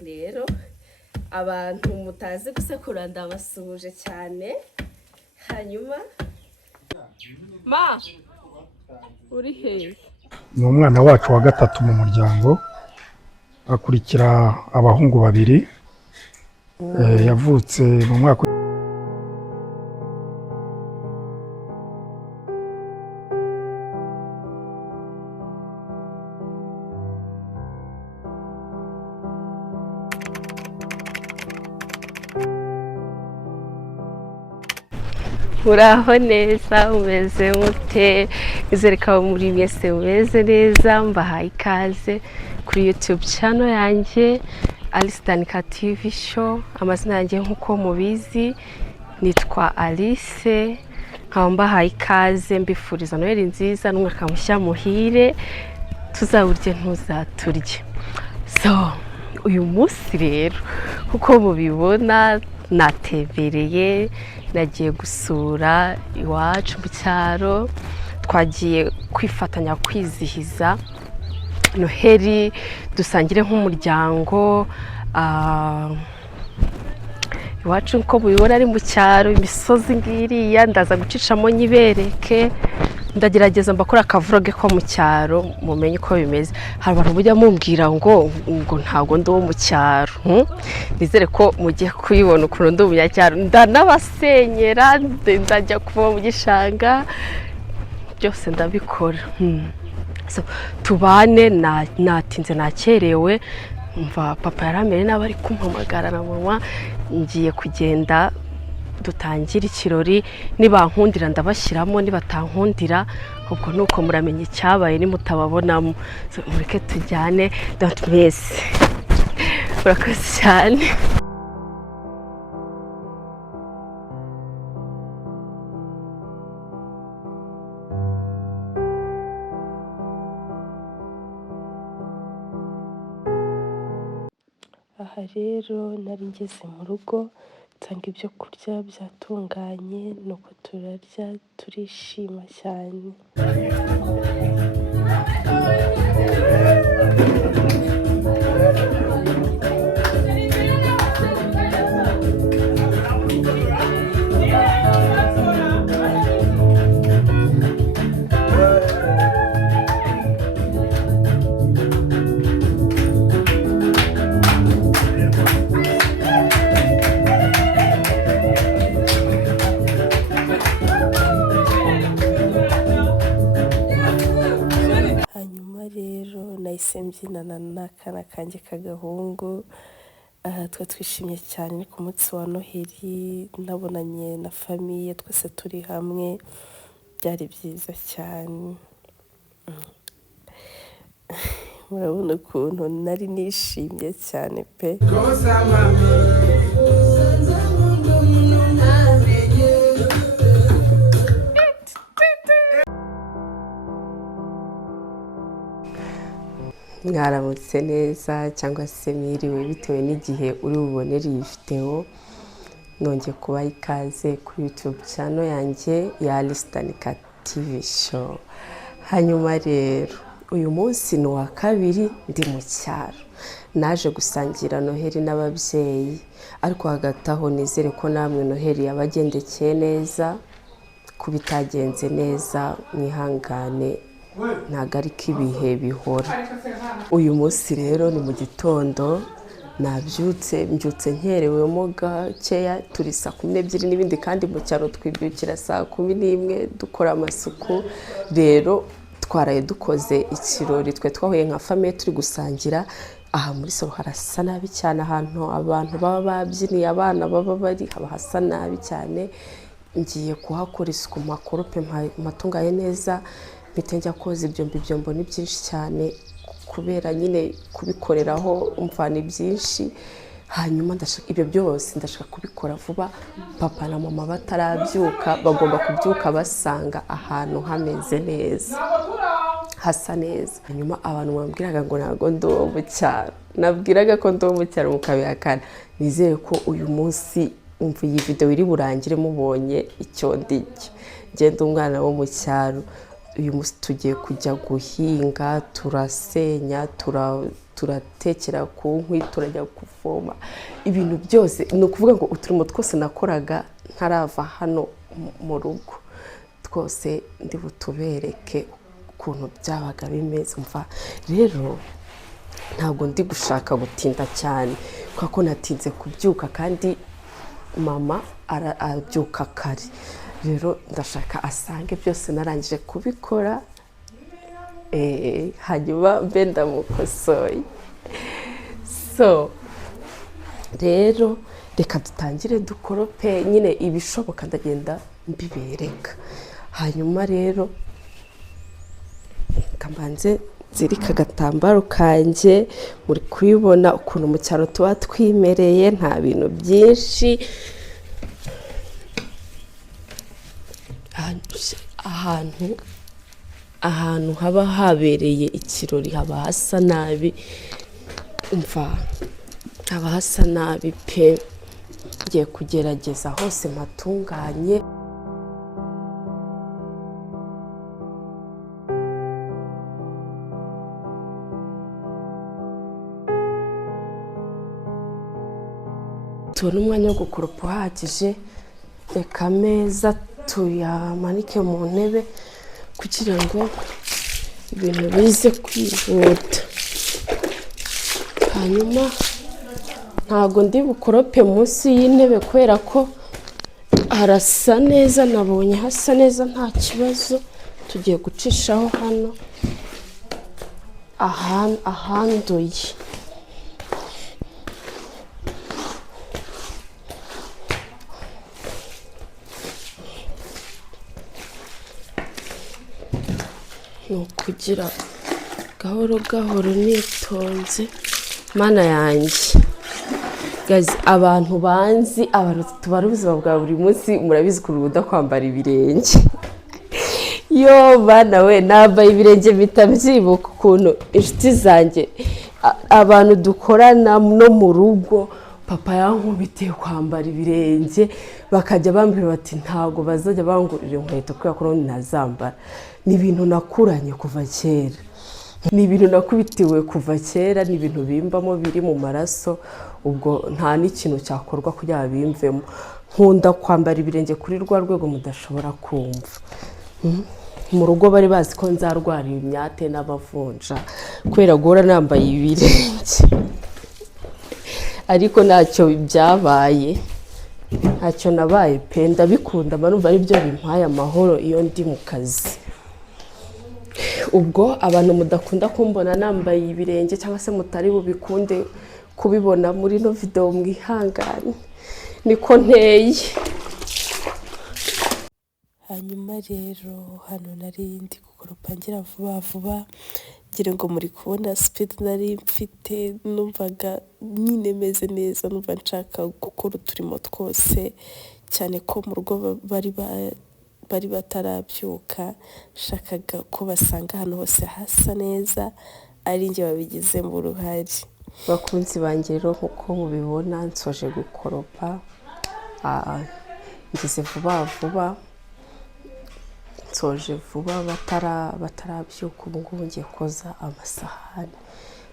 rero abantu mutazi gusekura ndabasuhuje cyane. Hanyuma ma uri hehe? Ni umwana wacu wa gatatu mu muryango, akurikira abahungu babiri. Yavutse mu mwaka Uraho neza, umeze mute? Nizere ko muri mwese umeze neza. Mbahaye ikaze kuri YouTube channel yanjye Yasangiraga TV show. Amazina yanjye nk'uko mubizi nitwa Alice. Nkaba mbahaye ikaze mbifuriza Noheli nziza n'umwaka mushya muhire, tuzawurye ntuzaturye. So uyu munsi rero kuko mubibona natebereye, nagiye gusura iwacu Mucyaro. Twagiye kwifatanya kwizihiza Noheli, dusangire nk'umuryango. Iwacu uko mubibona ari Mucyaro, imisozi ngiriya ndaza gucicamo nyibereke. Ndagerageza mbakora akavuroge ko Mucyaro mumenye uko bimeze. Hari abantu mujya mumbwira ngo ntago ndi wo Mucyaro. Nizere ko mugiye kuyibona ukuntu ndi umunyacyaro. Ndanabasenyera, ndajya kuba mu gishanga, byose ndabikora. So tubane, natinze nakerewe. Mva papa yaramere n'abari kumpamagara na mama, ngiye kugenda dutangira ikirori. Nibankundira ndabashyiramo, nibatankundira ubwo nuko muramenye icyabaye nimutababonamo. So mureke tujyane, don't miss. Urakoze cyane. Aha rero nari ngeze mu rugo, nsanga ibyo kurya byatunganye, nuko turarya turishima cyane. Nahise mbyinana n'akana kanjye k'agahungu. Twe twishimye cyane ku munsi wa Noheli, nabonanye na famiye, twese turi hamwe, byari byiza cyane. Murabona ukuntu nari nishimye cyane pe. Mwaramutse neza cyangwa se mwiriwe bitewe n'igihe uri bubonere iyi video. Nongeye kubaha ikaze kuri YouTube channel yanjye ya Yasangiraga TV show. Hanyuma rero uyu munsi ni wa kabiri ndi mu cyaro, naje gusangira Noheli n'ababyeyi. Ariko hagati aho nizere ko namwe Noheli yabagendekeye neza. Kubitagenze neza mwihangane, ntago ari ko ibihe bihora. Uyu munsi rero ni mu gitondo, mbyutse nkerewemo gakeya. Turi saa 12 n'ibindi, kandi mu cyaro twibyukira saa 11 dukora amasuku. Rero twaraye dukoze ikirori, twe twahuye nka famille turi gusangira. Aha muri salo harasa nabi cyane, ahantu abantu baba babyiniye, abana baba bari, haba hasa nabi cyane. Ngiye kuhakora isuku makorope matungaye neza, bitenge koza ibyombo ni byinshi cyane, kubera nyine kubikoreraho umvana byinshi. Hanyuma ndashaka ibyo byose ndashaka kubikora vuba. Papa na mama batarabyuka, bagomba kubyuka basanga ahantu hameze neza, hasa neza. Hanyuma abantu bambwiraga ngo ntago ndi uwo mu cyaro, nabwiraga ko ndi uwo mu cyaro mukabihakana. Nizeye ko uyu munsi umva iyi video iri burangire mubonye icyo ndicyo. Ngenda umwana wo mu cyaro. Uyu munsi tugiye kujya guhinga, turasenya, turatekera ku nkwi turajya kuvoma ibintu byose ni ukuvuga ngo uturimo twose nakoraga ntarava hano mu rugo twose ndi butubereke ukuntu byabaga bimeze mva rero ntabwo ndi gushaka gutinda cyane kuko natinze kubyuka kandi mama arabyuka kare rero ndashaka asange byose narangije kubikora hanyuma mbe ndamukosoye so rero reka dutangire dukorope nyine ibishoboka ndagenda mbibereka hanyuma rero kambanze zirika agatambaro kanjye muri kubibona ukuntu mu cyaro tuba twimereye nta bintu byinshi ahantu haba habereye ikirori haba hasa nabi haba hasa nabi pe ngiye kugerageza hose mpatunganye tubona umwanya wo gukoropa uhagije reka ameza tuyamanike mu ntebe kugira ngo ibintu bize kwihuta hanyuma ntago ndi bukorope munsi y'intebe kubera ko harasa neza nabonye hasa neza nta kibazo tugiye gucishaho hano ahanduye ni ukugira gahoro gahoro nitonze mana yanjye abantu banzi abantu tubara ubuzima bwa buri munsi murabizi ukuntu kwambara ibirenge yo bana we nambaye ibirenge bitabyibuka ukuntu inshuti zanjye abantu dukorana no mu rugo papa yankubitiye kwambara ibirenge bakajya bambwira bati ntago bazajya bangurira inkweto kubera ko ntazambara ni ibintu nakuranye kuva kera ni ibintu nakubitiwe kuva kera ni ibintu bimbamo biri mu maraso ubwo nta n'ikintu cyakorwa kugira ngo bimvemo nkunda kwambara ibirenge kuri rwa rwego mudashobora kumva mu rugo bari bazi ko nzarwara imyate n'abavunja kubera guhora nambaye ibirenge ariko ntacyo byabaye ntacyo nabaye pe ndabikunda barumva ari byo bimpaye amahoro iyo ndi mu kazi ubwo abantu mudakunda kumbona nambaye ibirenge cyangwa se mutari bubikunde kubibona muri no video mwihangane niko nteye hanyuma rero hano nari ndi gukoropa ngira vuba vuba ngira ngo muri kubona speed nari mfite numvaga nyine meze neza numva nshaka gukora uturimo twose cyane ko mu rugo bari batarabyuka shakaga ko basanga ahantu hose hasa neza ari njye babigizemo uruhare bakunzi banjye rero nkuko mubibona nsoje gukoropa ngize vuba vuba nsoje vuba batarabyuka ubu ngubu ngiye koza amasahani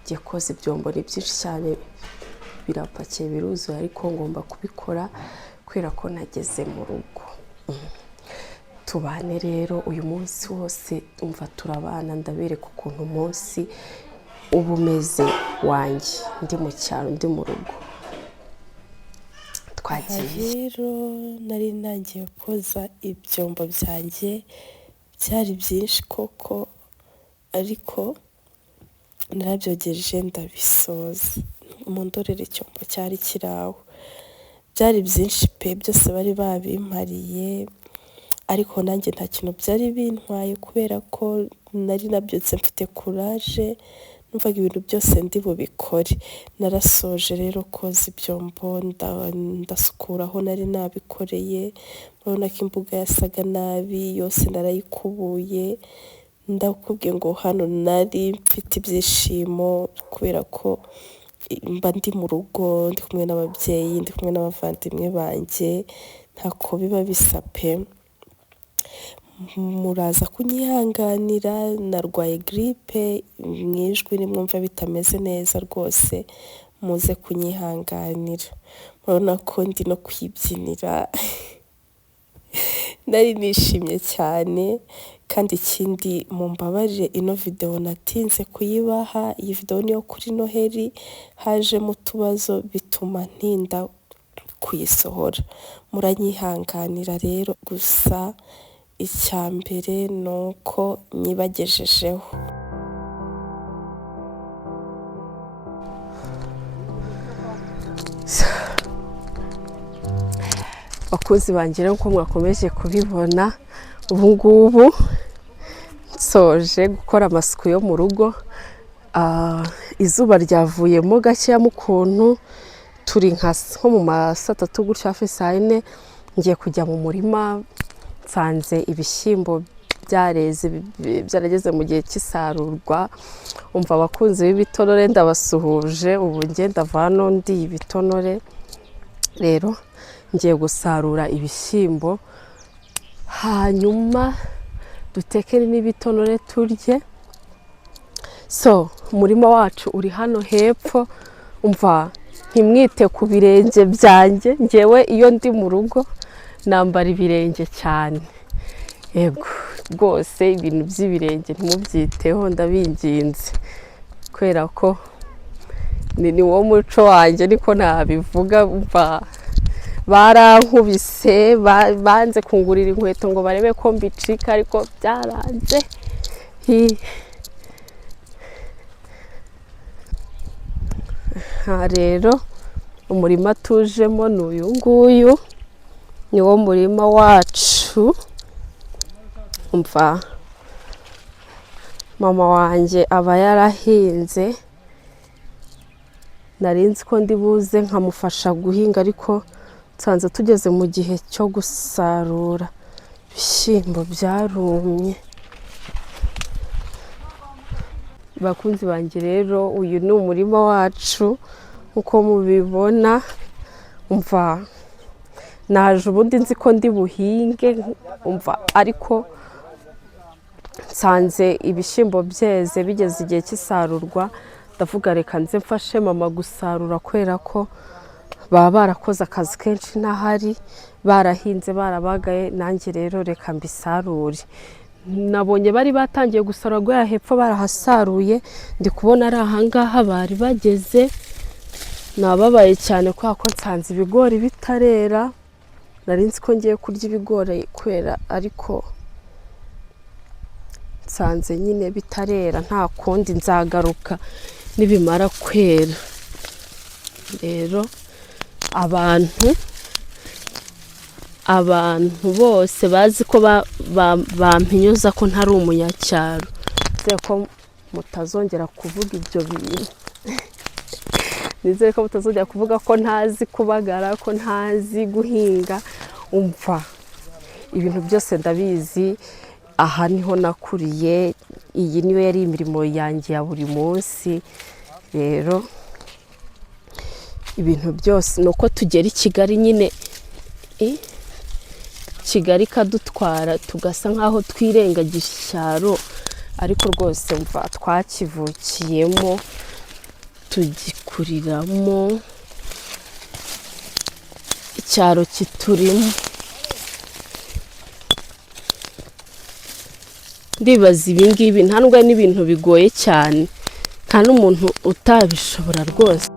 ngiye koza ibyombo ni byinshi cyane birapakiye biruzuye ariko ngomba kubikora kubera ko nageze mu rugo tubane rero uyu munsi wose umva turabana ndabereka ukuntu umunsi uba umeze wanjye ndi mu cyaro ndi mu rugo twagiye rero nari nangiye koza ibyombo byanjye byari byinshi koko ariko narabyogeje ndabisoza mu ndorere icyombo cyari kiraho byari byinshi pe byose bari babimpariye ariko nanjye nta kintu byari bintwaye kubera ko nari nabyutse mfite courage numvaga ibintu byose ndi bubikore narasoje rero koza ibyombo ndasukura aho nari nabikoreye murabona ko imbuga yasaga nabi yose narayikubuye ndakubwiye ngo hano nari mfite ibyishimo kubera ko mba ndi mu rugo ndi kumwe n'ababyeyi ndi kumwe n'abavandimwe banjye ntako biba bisa pe muraza kunyihanganira, narwaye giripe, mu ijwi nimwumva bitameze neza rwose muze kunyihanganira. Murabona ko ndi no kwibyinira nari nishimye cyane, kandi ikindi mumbabarire ino video natinze kuyibaha. Iyi video niyo kuri Noheli, hajemo utubazo bituma ntinda kuyisohora, muranyihanganira rero. Gusa icya mbere ni uko nyibagejejeho. Bakozi bangira uko mwakomeje kubibona, ubu ngubu nsoje gukora amasuku yo mu rugo. Izuba ryavuyemo gakeya mu kuntu, turi nko mu ma saa 3 gutya hafi saa 4, ngiye kujya mu murima. Nsanze ibishyimbo byarageze mu gihe cy'isarurwa. Umva abakunzi b'ibitonore ndabasuhuje, ubu ngenda vano ndi ibitonore. Rero ngiye gusarura ibishyimbo, hanyuma dutekere n'ibitonore turye. So umurima wacu uri hano hepfo. Umva ntimwite ku birenge byanjye, ngewe iyo ndi mu rugo nambara ibirenge cyane. Yego rwose ibintu by'ibirenge ntimubyiteho ndabinginze, kubera ko ni wo muco wanjye, niko nabivuga. Umva barankubise, banze kungurira inkweto ngo barebe ko mbicika, ariko byaranze. Rero umurima tujemo ni uyu nguyu, ni wo murima wacu. Umva mama wanjye aba yarahinze, narinzi ko ndi buze nkamufasha guhinga, ariko nsanze tugeze mu gihe cyo gusarura. Ibishyimbo byarumye. Bakunzi banjye rero, uyu ni umurima wacu uko mubibona. Umva naje ubundi nzi ko ndi buhinge, umva ariko nsanze ibishyimbo byeze bigeze igihe cy'isarurwa. Ndavuga reka nze mfashe mama gusarura, kubera ko baba barakoze akazi kenshi ntahari, barahinze barabagaye. Nanjye rero reka mbisarure. Nabonye bari batangiye gusarura guhera hepfo, barahasaruye. Ndi kubona ari ahangaha bari bageze. Nababaye cyane kubera ko nsanze ibigori bitarera. Narinzi ko ngiye kurya ibigori kwera, ariko nsanze nyine bitarera. Nta kundi nzagaruka nibimara kwera. Rero abantu bose bazi ko bampinyuza ko ntari umunyacyaro, nizere ko mutazongera kuvuga ibyo bintu. Nizere ko mutazongera kuvuga ko ntazi kubagara, ko ntazi guhinga. Umva ibintu byose ndabizi. Aha niho nakuriye, iyi niyo yari imirimo yanjye ya buri munsi. Rero ibintu byose nuko tugera i Kigali nyine, Kigali kadutwara tugasa nkaho twirengagije icyaro, ariko rwose mva twakivukiyemo tugikuriramo, icyaro kiturimo. Ndibaza ibingibi nta nubwo ari n'ibintu bigoye cyane, nta n'umuntu utabishobora rwose.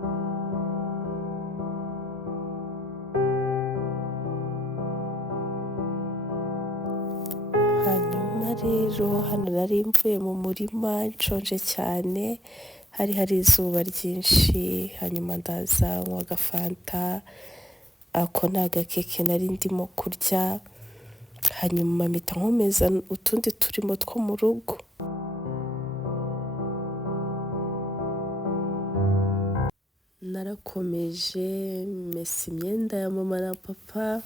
Hanyuma rero hano nari mvuye mu murima nshonje cyane, hari izuba ryinshi. Hanyuma ndaza nywa agafanta, ako ni agakeke nari ndimo kurya. Hanyuma mpita nkomeza utundi turimo two mu rugo. Narakomeje mesa imyenda ya mama na papa.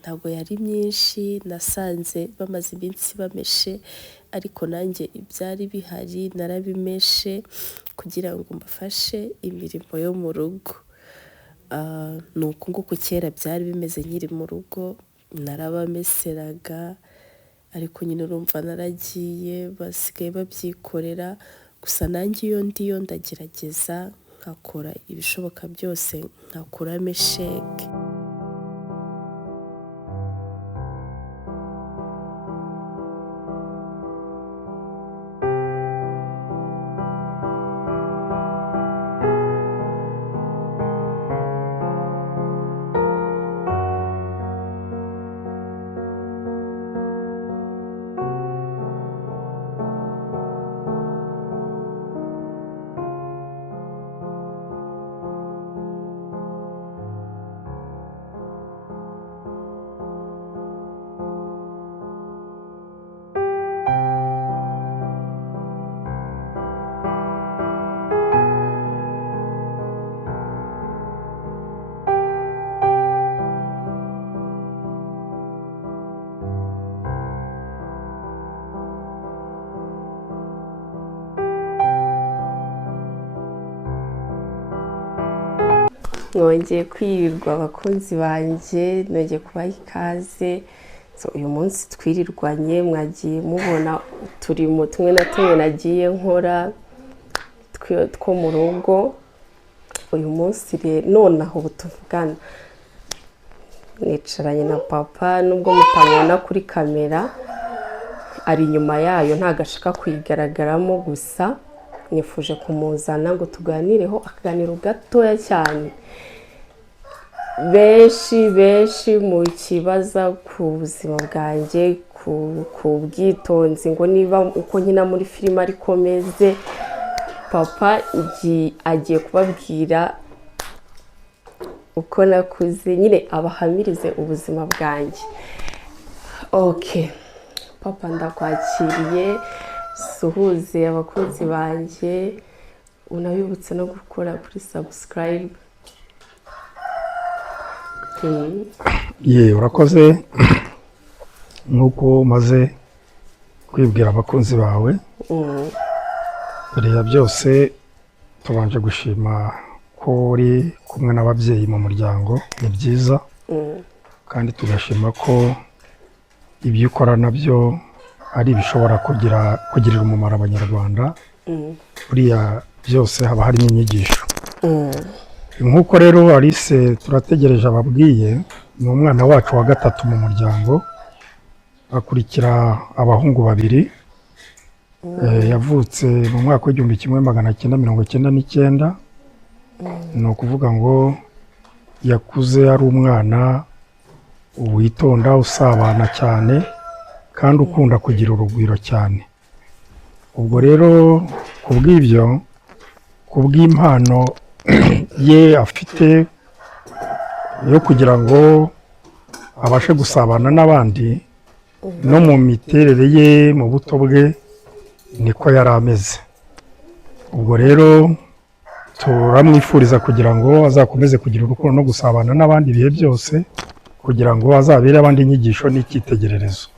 Ntabwo yari myinshi, nasanze bamaze iminsi bameshe, ariko nanjye ibyari bihari narabimeshe kugira ngo mbafashe imirimo yo mu rugo. Ni uku nguku kera byari bimeze nkiri mu rugo. narabameseraga ariko nyine urumva naragiye basigaye babyikorera, gusa nanjye iyo ndiyo ndagerageza nkakora ibishoboka byose nkakuramo sheke. Mwongeye kwirirwa abakunzi banjye, nongeye kubaha ikaze. Uyu munsi twirirwanye, mwagiye mubona uturimo tumwe na tumwe nagiye nkora two mu rugo. Uyu munsi rero nonaho ubu tuvugana nicaranye na papa, nubwo mutamubona kuri kamera, ari inyuma yayo ntabwo ashaka kuyigaragaramo, gusa nifuje kumuzana ngo tuganireho akaganiro gatoya cyane. Benshi mu kibaza ku buzima bwanjye, ku bwitonzi, ngo niba uko nkina muri filime ariko meze. Papa agiye kubabwira uko nakuze, nyine abahamirize ubuzima bwanjye. Okay, papa ndakwakiriye, suhuze abakunzi banjye, unabibutse no gukora kuri subscribe. Urakoze nk'uko umaze kwibwira abakunzi bawe. Mbere ya byose tubanje gushima ko uri kumwe n'ababyeyi mu muryango, ni byiza. Kandi tugashima ko ibyo ukora nabyo ari ibishobora kugirira umumaro abanyarwanda. Buriya byose haba harimo inyigisho. Nk'uko rero Alice turategereje ababwiye, ni umwana wacu wa gatatu mu muryango, akurikira abahungu babiri. Yavutse mu mwaka w'1999. Ni ukuvuga ngo yakuze ari umwana witonda, usabana cyane kandi ukunda kugira urugwiro cyane. Ubwo rero kubw'ibyo, kubw'impano ye afite yo kugira ngo abashe gusabana n'abandi, no mu miterere ye mu buto bwe niko yari ameze. Ubwo rero turamwifuriza kugira ngo azakomeze kugira urukundo no gusabana n'abandi ibihe byose, kugira ngo azabere abandi inyigisho n'icyitegererezo.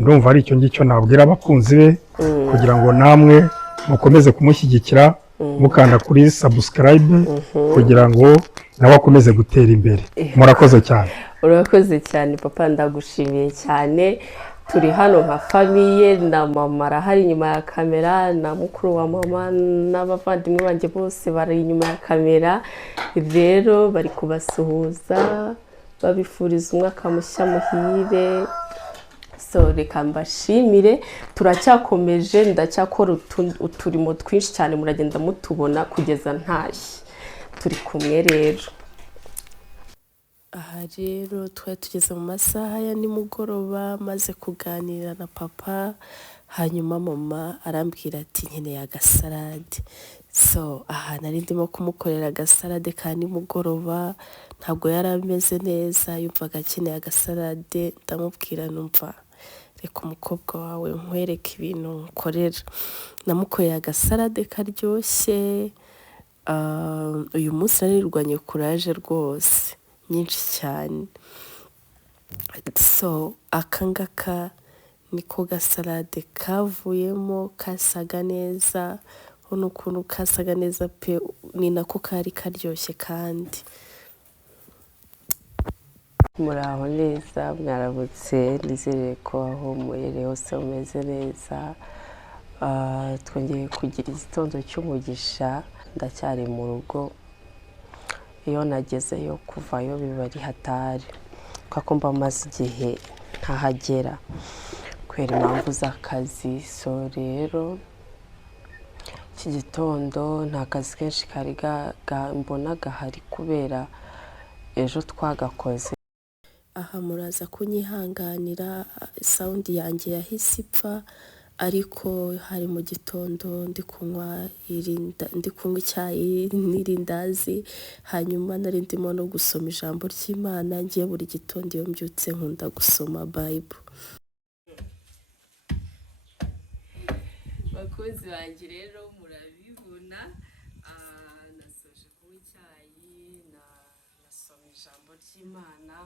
Ndumva ari icyo ngicyo nabwira abakunzi be, kugira ngo namwe mukomeze kumushyigikira mukanda kuri subscribe, kugira ngo nawe akomeze gutera imbere. Murakoze cyane. Urakoze cyane papa, ndagushimiye cyane. Turi hano nka famiye, na mama arahari inyuma ya kamera, na mukuru wa mama n'abavandimwe banjye bose bari inyuma ya kamera. Rero bari kubasuhuza, babifuriza umwaka mushya muhire. Reka mbashimire, turacyakomeje, ndacyakora uturimo twinshi cyane, muragenda mutubona kugeza ntashye. Turi kumwe rero. Aha rero twari tugeze mu masaha ya nimugoroba, maze kuganira na papa, hanyuma mama arambwira ati nkeneye agasalade. Aha nari ndimo kumukorera agasalade ka nimugoroba, ntabwo yari ameze neza, yumvaga akeneye agasalade. Ndamubwira numva reka umukobwa wawe nkwereke ibintu nkorera. Namukoreye agasalade karyoshye. Uyu munsi narirwanye kuraje rwose nyinshi cyane. Aka ngaka niko gasalade kavuyemo, kasaga neza. Ubona ukuntu kasaga neza pe, ni nako kari karyoshye kandi. Muraho neza, mwaramutse, nizere ko aho muherereye hose mumeze neza. Twongeye kugira igitondo cy'umugisha, ndacyari mu rugo. Iyo nagezeyo kuvayo biba ari hatari, kuko mba maze igihe ntahagera kubera impamvu z'akazi. So rero iki gitondo nta kazi kenshi mbona gahari kubera ejo twagakoze. Aha muraza kunyihanganira, sawundi yanjye yahise ipfa, ariko hari mu gitondo ndi kunywa icyayi n'irindazi, hanyuma nari ndimo no gusoma ijambo ry'Imana. Ngiye buri gitondo iyo mbyutse nkunda gusoma Bible. Bakunzi banjye rero murabibona, nasoje kunywa icyayi, nasoma ijambo ry'Imana.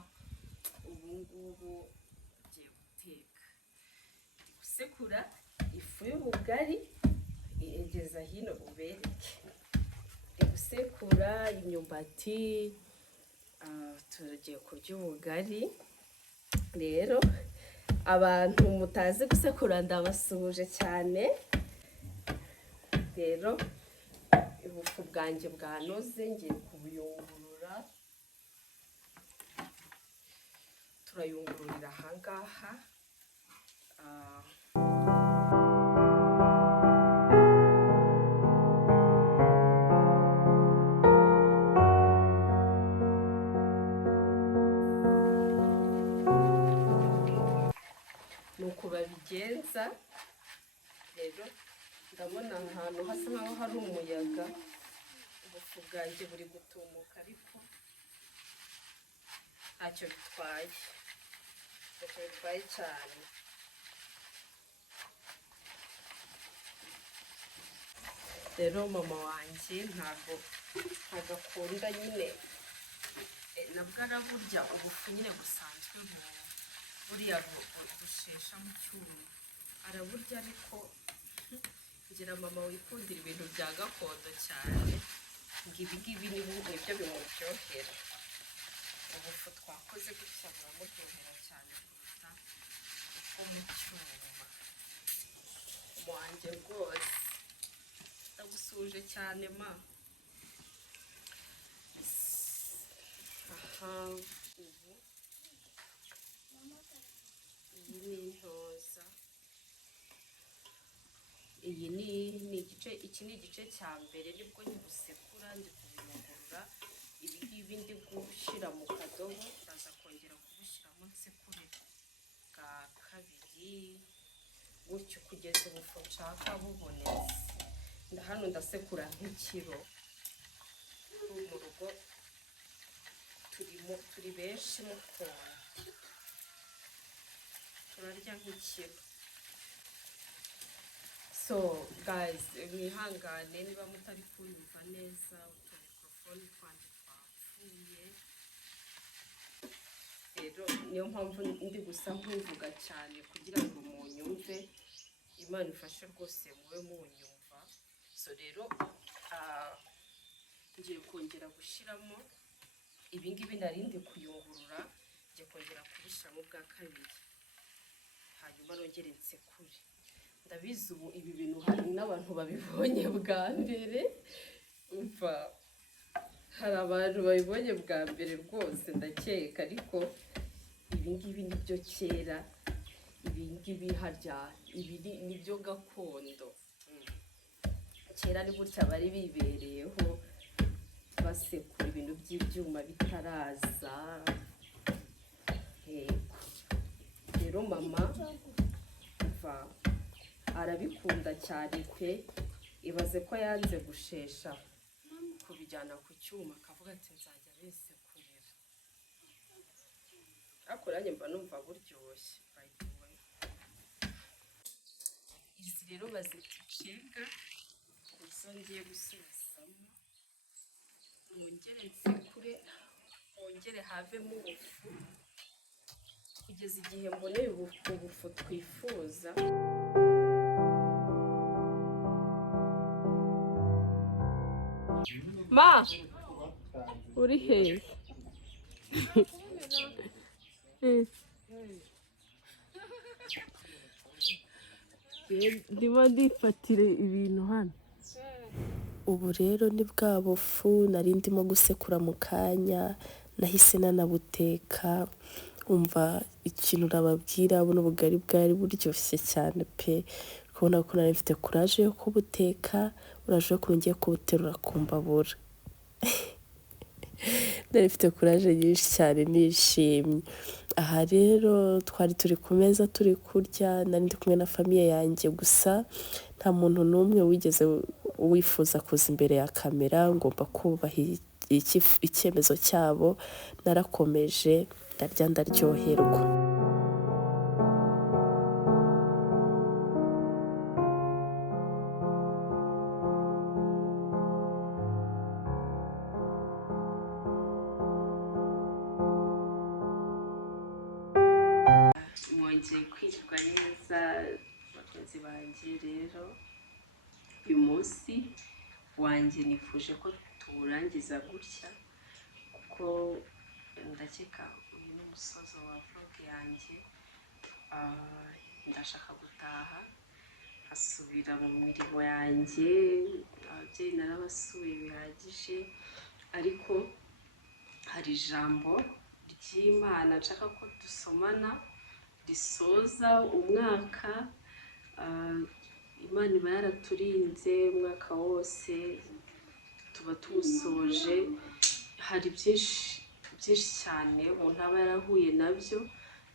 Ubu ngubu ngiye guteka, gusekura ifu y'ubugari, igeza hino ubereke, gusekura imyumbati, tugiye kurya ubugari. Rero abantu mutazi gusekura ndabasuhuje cyane. Rero ubufu bwanjye bwanoze, ngiye kubuyungurura. Turayungururira ahangaha. Nuko babigenza. Rero ndabona ahantu hasa nkaho hari umuyaga, ubufu bwanjye buri gutumuka, ariko ntacyo bitwaye cyane. Rero mama wanjye ntabwo agakunda nyine, nabwo araburya ubufu nyine busanzwe buriya bushesha mu cyuma, araburya, ariko ngira mama wikundira ibintu bya gakondo cyane, ngo ibi ngibi nibyo bimuryohera. Ubufu twakoze gutya buramuryohera cyane kuruta ubwo mu cyuma. Wanjye rwose ndagusuje cyane ma. Aha, ubu iyi ni intoza, iki ni igice cya mbere, nibwo ngibusekura, ndi kubiyungurura. Ibi ngibi ndi gushyira mu kadobo, ndaza kongera kubushyiramo nsekure bwa kabiri, gutyo kugeza ubufu nshaka bubonetse. Hano ndasekura nk'ikiro. Mu rugo turi benshi mutonda, turarya nk'ikiro. So guys, mwihangane niba mutari kunyumva neza, utu mikrofone twanjye twapfuye. Rero niyo mpamvu ndi gusa nkuvuga cyane kugira ngo munyumve. Imana ifashe rwose mube munyumva. So rero ngiye kongera gushyiramo ibi ngibi narindi kuyungurura, ngiye kongera kubishyiramo bwa kabiri, hanyuma nongere nsekure. Ndabizi ubu ibi bintu hari n'abantu babibonye bwa mbere, umva hari abantu babibonye bwa mbere rwose ndakeka, ariko ibi ngibi nibyo kera, ibi ngibi harya ibi nibyo gakondo. Kera ni gutya bari bibereyeho basekura ibintu by'ibyuma bitaraza. Rero mama umva arabikunda cyane pe, ibaze ko yanze gushesha kubijyana ku cyuma, akavuga ati nzajya bisekurira. Ariko nanjye mba numva buryoshye. By the way, izi rero bazita icega, izo ngiye gusubizamo, mwongere nsekure, mwongere havemo ubufu kugeza igihe mboneye ubufu twifuza. Ma, uri hehe? ndimo ndifatire ibintu hano. Ubu rero ni bwa bufu nari ndimo gusekura mu kanya nahise nanabuteka, umva ikintu nababwira buno bugari bwari buryoshye cyane pe, kubona ko nari mfite kuraje yo kubuteka, uraje ko ngiye kubuterura ku mbabura. Nari mfite kuraje nyinshi cyane nishimye. Aha rero twari turi ku meza turi kurya, nari ndi kumwe na famiye yanjye gusa nta muntu n'umwe wigeze wifuza kuza imbere ya kamera, ngomba kubaha icyemezo cyabo. Narakomeje ndarya ndaryoherwa. Mwongeye kwitwa neza bakunzi banjye. Rero uyu munsi wanjye nifuje ko tuwurangiza gutya, kuko ndakeka uyu ni umusozo wa vlog yanjye. Ndashaka gutaha asubira mu mirimo yanjye. Ababyeyi narabasuye bihagije, ariko hari ijambo ry'Imana nshaka ko dusomana risoza umwaka. Imana iba yaraturinze umwaka wose, tuba tuwusoje. Hari byinshi cyane umuntu aba yarahuye nabyo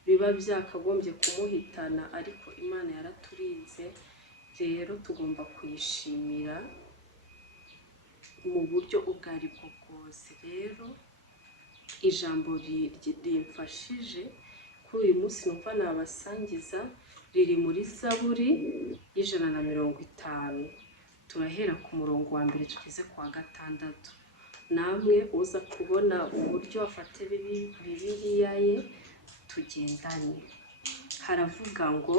biba byakagombye kumuhitana, ariko Imana yaraturinze. Rero tugomba kuyishimira mu buryo ubwo ari bwo bwose. Rero ijambo rimfashije kuri uyu munsi numva nabasangiza riri muri Zaburi y'150. Turahera ku murongo wa mbere tugeze ku wa 6. Namwe uza kubona uburyo afate Bibiliya ye tugendanye. Haravuga ngo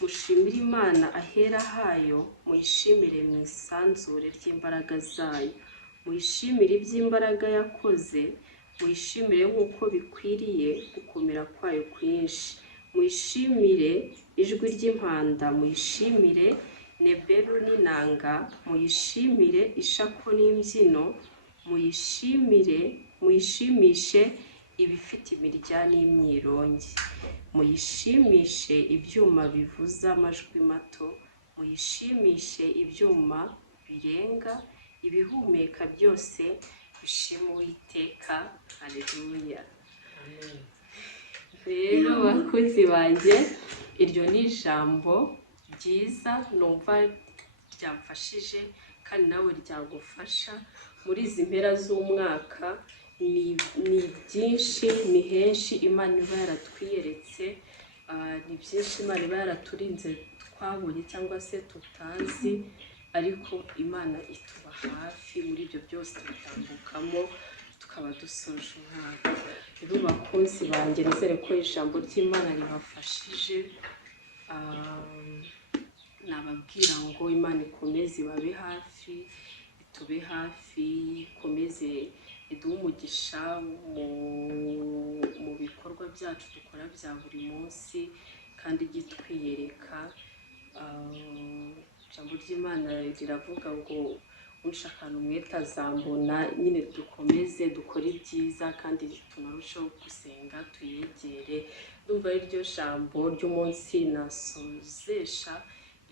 mushimire Imana ahera hayo, muyishimire mu isanzure ry'imbaraga zayo, muyishimire iby'imbaraga yakoze, muyishimire nk'uko bikwiriye gukomera kwayo kwinshi, muyishimire ijwi ry'impanda, muyishimire neberu n'inanga, muyishimire ishako n'imbyino, muyishimishe ibifite imirya n'imyirongi, muyishimishe ibyuma bivuza amajwi mato, muyishimishe ibyuma birenga, ibihumeka byose bishima Uwiteka. Haleluya. Rero bakunzi banjye, iryo ni ijambo ryiza numva ryamfashije kandi nawe ryagufasha muri izi mpera z'umwaka. Ni byinshi, ni henshi Imana iba yaratwiyeretse, ni byinshi Imana iba yaraturinze twabonye cyangwa se tutazi, ariko Imana ituba hafi muri ibyo byose bitambukamo, tukaba dusoje umwaka. Rero bakunzi banjye, nizere ko ijambo ry'Imana ribafashije. Nababwira ngo Imana ikomeze ibabe hafi, itube hafi, ikomeze iduhe umugisha mu bikorwa byacu dukora bya buri munsi, kandi ijye itwiyereka. Ijambo ry'Imana riravuga ngo ushakana umwete azambona. Nyine dukomeze dukore ibyiza kandi tunarusheho gusenga, tuyegere. Ndumva ari ryo jambo ry'umunsi nasozesha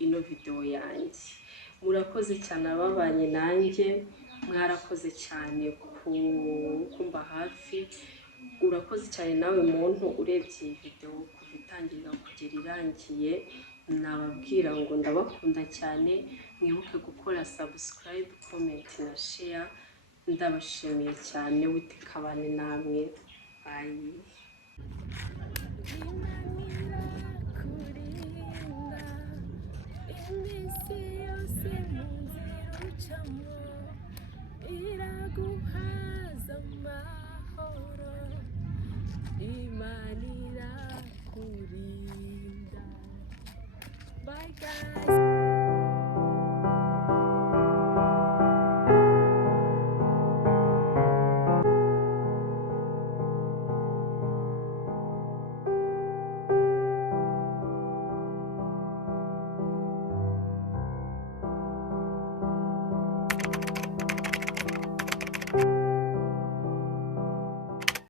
ino video yanjye. Murakoze cyane ababanye nanjye, mwarakoze cyane kumba hafi. Urakoze cyane nawe muntu urebye iyi video kuva itangira kugera irangiye. Nababwira ngo ndabakunda cyane, mwibuke gukora subscribe, comment na share. Ndabashimiye cyane, Uwiteka abane namwe. Bye. Bye guys.